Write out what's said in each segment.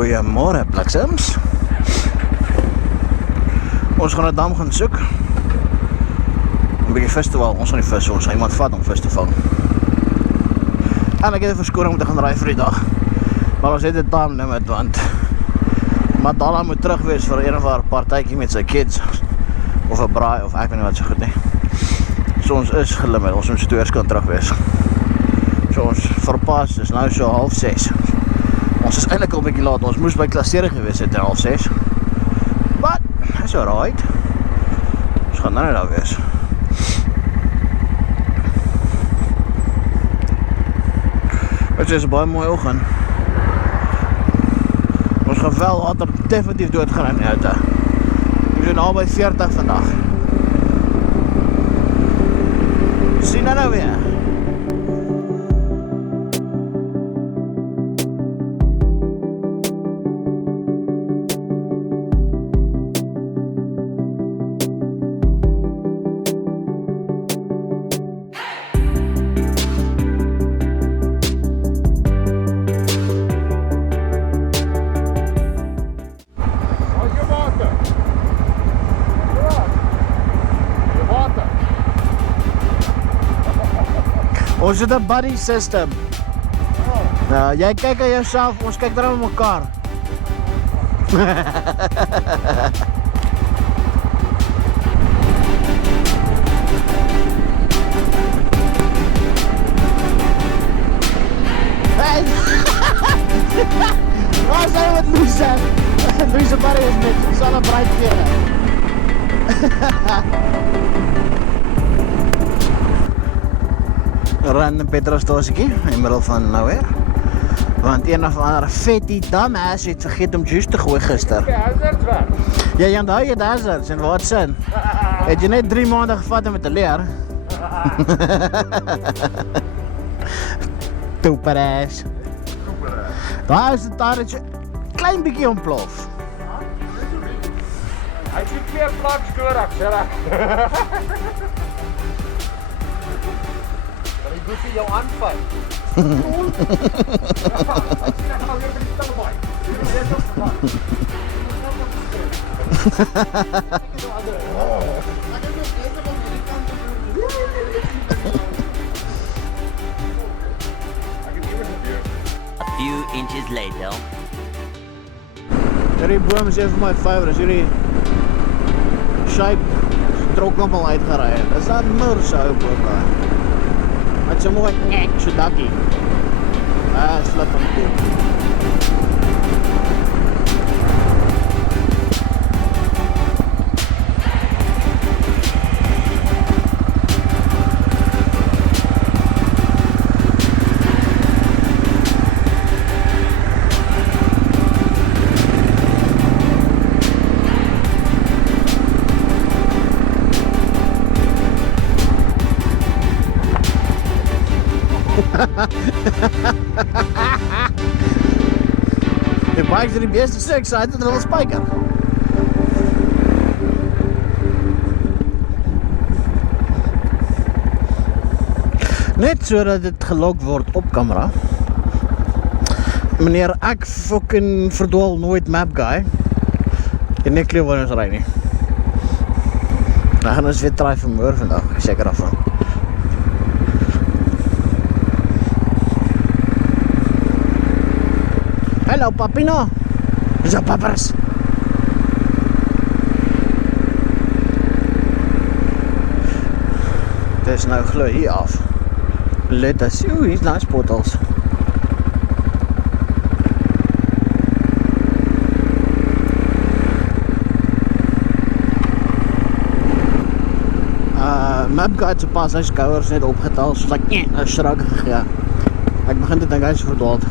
Goeiemôre bliksems. Ons gaan 'n dam gaan soek. 'n Bietjie vis te haal. Ons gaan nie vis, ons gaan iemand vat om vis te vang. En ek het 'n verskoning om te gaan ry vir die dag. Maar ons het 'n time limit want Madala moet terug wees vir een of haar partytjie met sy kids. Of 'n braai of ek weet nie wat so goed nie. So ons is gelimit, ons moet so 2 uur kan terug wees. So ons verpas, is nou so 5:30. Ons is eintlik al 'n bietjie laat, ons moes by klassering gewees het 5:30. But, is alright. Ons gaan nou net daar wees. Het is 'n baie mooi oggend. Ons gaan wel later definitief doodgaan in die auto. Ons is nou by 40 vandag. Sien nou weer. Ons het 'n buddy system. Jy kyk aan jouself, ons kyk daar aan mekaar. Hey! Waar is hy met Luisa? Luisa buddy is met celebrate here. Random petrolstasietjie in die middel van nowhere. Want een of ander vetty dumbass het vergeet om juice te gooi gister. Ja, jy onthou jy hazards en wat sin? Het jy net 3 maande gevat om het te leer? Toeperes. Daar is het tarretje klein bietjie ontplof. Hy het 2 plaks skoor, ek sê reg. Jy moet jou aanvat. A few inches later. Hierdie boom is een van my favorites. Hierdie shape trok hom al uitgery het. Is dat moors ou boom daar? Wat so mooi, so dakkie. Is flippend cool. Die bikes are die beste so excited dat hulle wil spyker. Net so dat dit gelok word op kamera. Meneer, ek fucking verdwaal nooit map guy. En nie kleur waar ons ry nie. Nou gaan ons weer try vir môre vandag, seker daarvan. Hallo papino. Is dat pappers? Het is nou glo hier af. Let us see. Oeh, hier is nice bottles. Map guide se pas sy skouers net opgetel soos ek 'n shrug gegee. Ek begin te dink hy is verdwaald.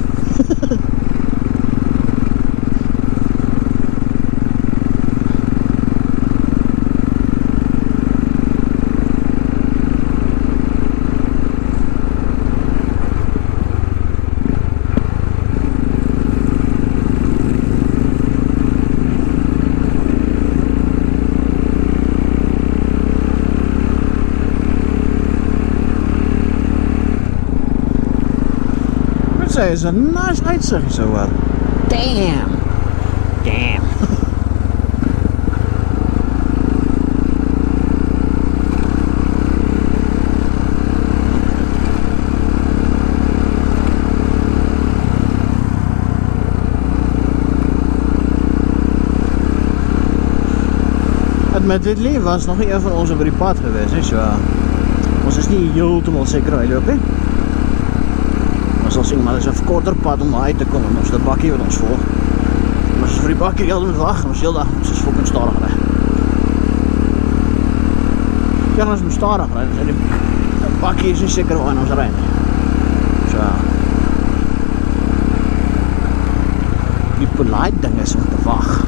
Is 'n nice uitsig so hoor. Damn. Damn. Admittedly was nog nie een van ons op die pad gewees, he, so ons is nie heeltemal seker waar hy loop, he. Ons sal sien, maar dit is een korter pad om uit te kom, en ons die bakkie wat ons volg. En ons is vir die bakkie heel moet wacht, en ons heel dag, ons is fucking stadig rij. Ja, ons moet stadig rij, dus die bakkie is nie seker waar ons rij nie. So die polite ding is om te wacht.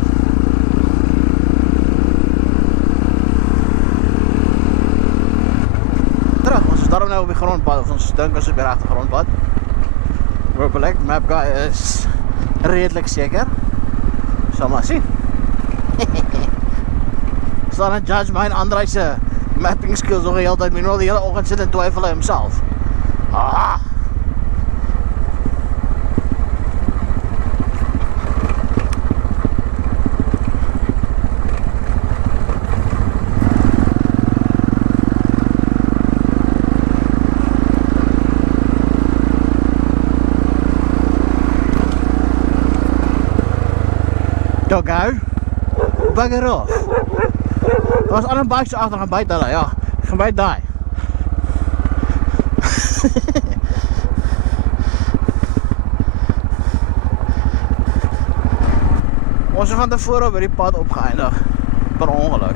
Daarom nou op die grondpad, of ons dink ons op die rechte grondpad. Hopelijk, map guy is redelijk zeker. Sal maar sien. Staan en judge my en Andrei se mapping skills nog die hele tyd, maar die hele oggend sit en twyfel hy homself. Ah! Doggo, bugger off. Er was ander bikes achter gaan byt hulle, ja. Gaan byt daai. Ons is van tevore op die pad opgeëindig per ongeluk.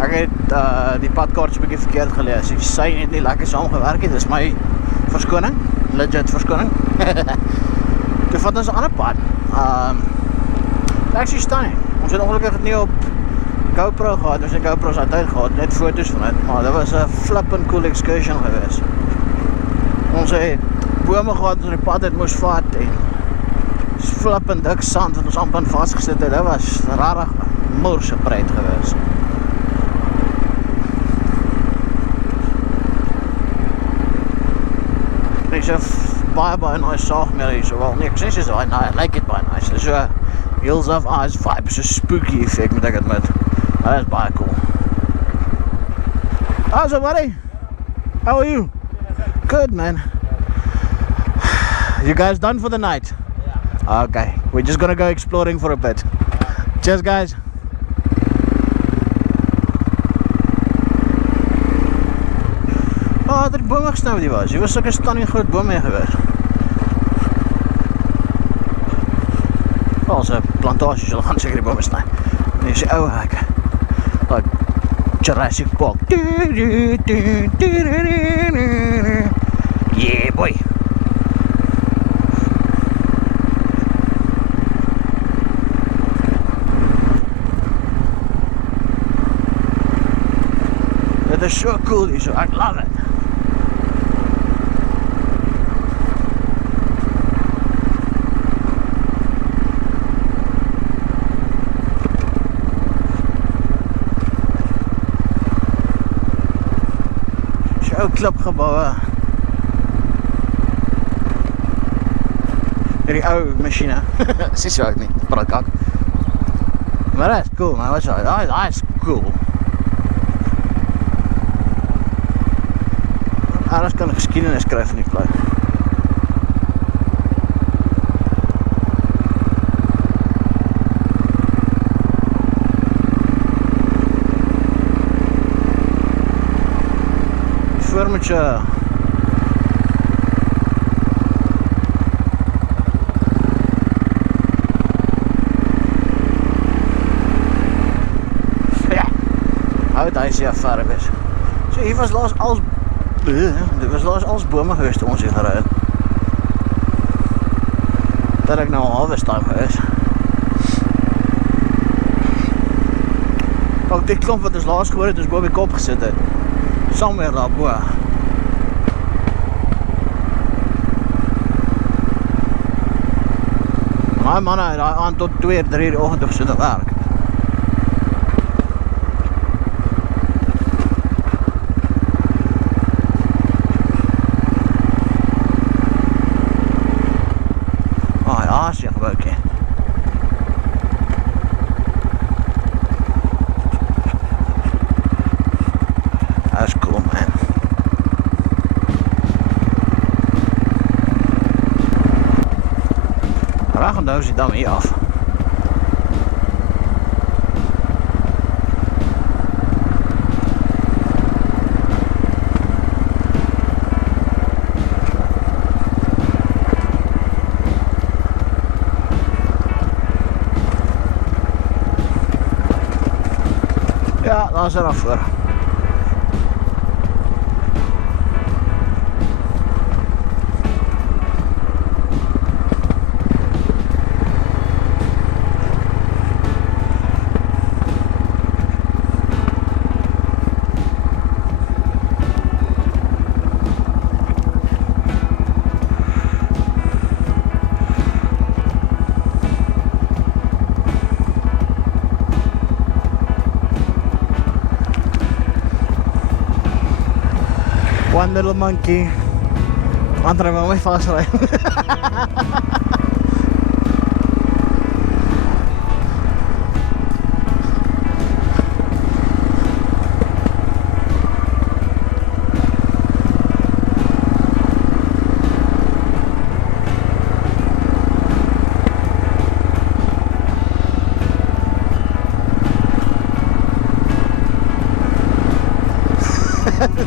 Ek het die padkaartjie bietjie verkeerd gelees. Die sein het nie lekker saamgewerk nie. Dis my verskoning, legit verskoning. Toe vat ons 'n ander pad. Actually stunning. Ons het ongelukkig nie op GoPro gehad, ons het GoPro's uit gehad, net foto's van het, maar dit was 'n flippin' cool excursion geweest. Ons het bome gehad, ons in die pad het moes vat en flippin' dik sand wat ons amper vastgesit het, dit was rarig moerse pret geweest. Ek sê baie nice saagmeer hier so wel, nee ek sê soos I like it baie nice, dis so Hills of Eyes vibe, so spooky effect moet ek admit. That is baie cool. How's it, buddy? How are you? Good, man. You guys done for the night? Yeah. Okay, we're just gonna go exploring for a bit. Cheers, guys. Oh, dat die bome gesnou die was. Hier was sulke stunning groot bome mee gewees. Ons plantasie sal gaan seker die bome sny. En dis die ou hek. Like Jurassic Park. Yeah, boy. Dit is so cool hier so. Ek love it. Klipgebouwe. Die ou machine. Sis so ek nie, praat kak. Maar dat is cool man, wat is dat? Dat is cool. Anders kan ek geskiedenis skryf in die plek. Moet je ja, hout hy se affaire wees. So hier was laas als dit was laas als bome geweest toe ons hier gery het. Dat ek nou al harvest time geweest. Ook die klomp wat ons laas gehoor het, ons bo op die kop gesit het. Somewhere daar bo. My manne het daai aan tot 2, 3 die oggend gesit te werk. Ah ja, sien gebouetjie. That's cool, man. Waar gaan nou die dam hier af? Ja, dat is er af voor. One little monkey. Andere wil my vasry.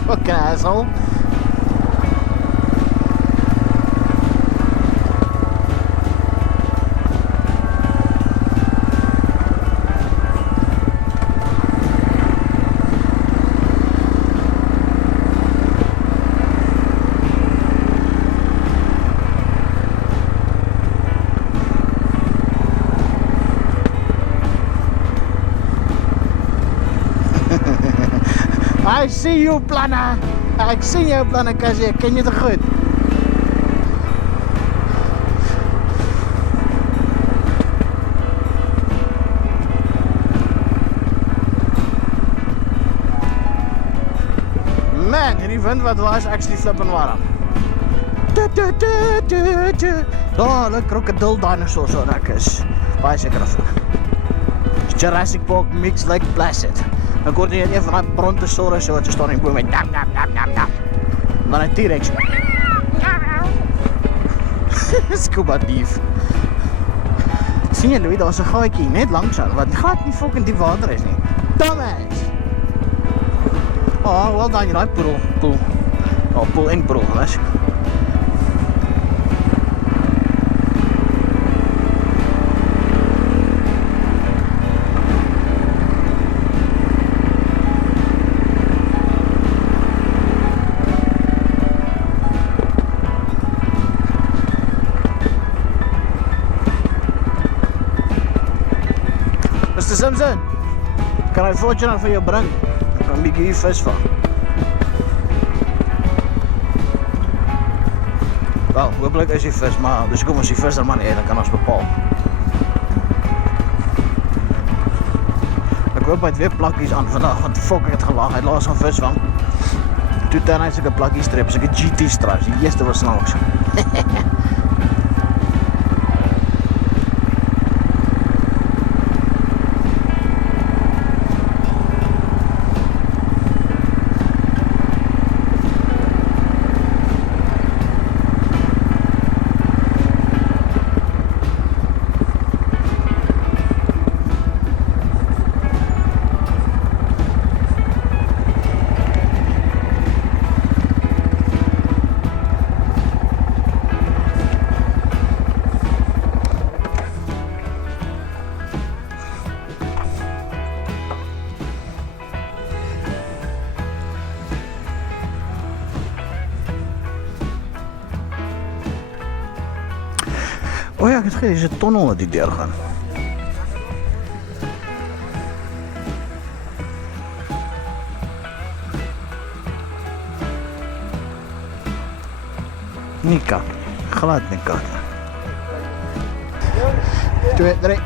Fucking asshole. I see you planne. Ek sien jou planne, Cassie, ek ken jou te goed. Man, hierdie wind wat was actually flippin' warm. Daar, hulle krokodil dinosaur so en ek is baie seker af. Jurassic Park mix like Placid. Dan hoor jy een van die brontosaurus so wat so staan in die boom met dam dam dam dam dam. En dan 'n T-Rex. Scuba dief. Sien jy Louis, daar's 'n gaatjie net langs aan wat glad nie fucking diep water is nie. Dumbass. Oh, well done, jy daai pool. Oh, pool en pool, was. Mr. Simpson, kan I fortune vir jou bring? Ek kan 'n bietjie hier visvang. Wel, hopelik is die vis, maar dus kom ons die vis er maar neer, dan kan ons bepaal. Ek hoop hy het weer plakkies aan vandag, want fuck ek het gelaag, hy het laas gaan visvang. Toe ten hy soke plakkie strips, soke GT straps, die eerste was snaaks. Oh ja, ek het vergeet, dis 'n tonnel wat hier deur gaan. Nie kak, glad nie kak. 2, 3